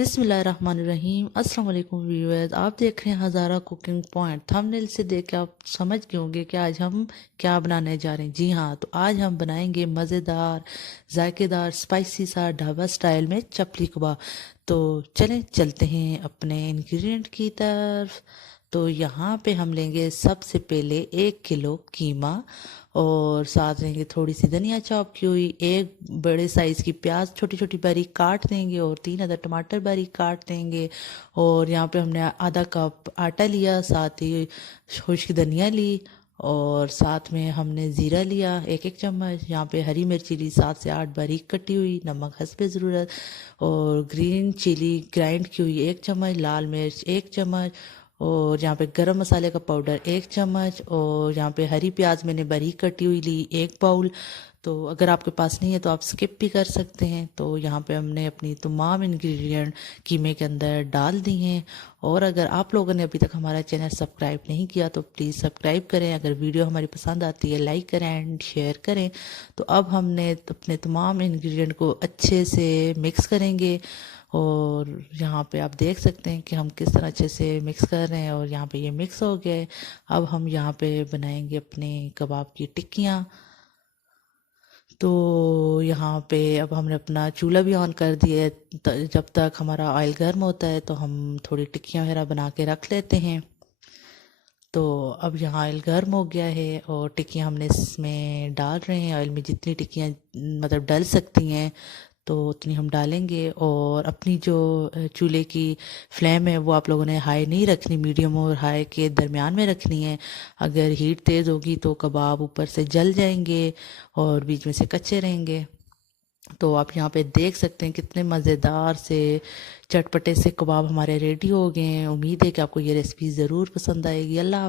बिस्मिल्लाहिर्रहमानिर्रहीम। अस्सलाम वालेकुम व्यूअर्स, आप देख रहे हैं हज़ारा कुकिंग पॉइंट। थंबनेल से देख के आप समझ गए होंगे कि आज हम क्या बनाने जा रहे हैं। जी हाँ, तो आज हम बनाएंगे मज़ेदार जायकेदार स्पाइसी सा ढाबा स्टाइल में चपली कबाब। तो चलें चलते हैं अपने इंग्रेडिएंट की तरफ। तो यहाँ पे हम लेंगे सबसे पहले 1 किलो कीमा, और साथ लेंगे थोड़ी सी धनिया चॉप की हुई, एक बड़े साइज़ की प्याज छोटी छोटी बारीक काट देंगे, और 3 अदर टमाटर बारीक काट देंगे। और यहाँ पे हमने आधा कप आटा लिया, साथ ही खुश्क धनिया ली, और साथ में हमने ज़ीरा लिया 1 1 चम्मच। यहाँ पे हरी मिर्ची ली 7 से 8 बारीक कटी हुई, नमक हस्बे ज़रूरत, और ग्रीन चिली ग्राइंड की हुई 1 चम्मच, लाल मिर्च 1 चम्मच, और यहाँ पे गरम मसाले का पाउडर 1 चम्मच, और यहाँ पे हरी प्याज मैंने बारीक कटी हुई ली 1 बाउल। तो अगर आपके पास नहीं है तो आप स्किप भी कर सकते हैं। तो यहाँ पे हमने अपनी तमाम इंग्रेडिएंट कीमे के अंदर डाल दिए हैं। और अगर आप लोगों ने अभी तक हमारा चैनल सब्सक्राइब नहीं किया तो प्लीज़ सब्सक्राइब करें। अगर वीडियो हमारी पसंद आती है लाइक करें एंड शेयर करें। तो अब हमने अपने तमाम इंग्रेडिएंट को अच्छे से मिक्स करेंगे, और यहाँ पे आप देख सकते हैं कि हम किस तरह अच्छे से मिक्स कर रहे हैं, और यहाँ पे ये मिक्स हो गया है। अब हम यहाँ पे बनाएंगे अपने कबाब की टिक्कियाँ। तो यहाँ पे अब हमने अपना चूल्हा भी ऑन कर दिया है। जब तक हमारा ऑयल गर्म होता है तो हम थोड़ी टिक्कियाँ वगैरह बना के रख लेते हैं। तो अब यहाँ ऑयल गर्म हो गया है, और टिक्कियाँ हमने इसमें डाल रहे हैं। ऑयल में जितनी टिक्कियाँ मतलब डल सकती हैं तो उतनी हम डालेंगे। और अपनी जो चूल्हे की फ्लेम है वो आप लोगों ने हाई नहीं रखनी, मीडियम और हाई के दरमियान में रखनी है। अगर हीट तेज़ होगी तो कबाब ऊपर से जल जाएंगे और बीच में से कच्चे रहेंगे। तो आप यहाँ पे देख सकते हैं कितने मज़ेदार से चटपटे से कबाब हमारे रेडी हो गए हैं। उम्मीद है कि आपको ये रेसिपी ज़रूर पसंद आएगी। अल्लाह।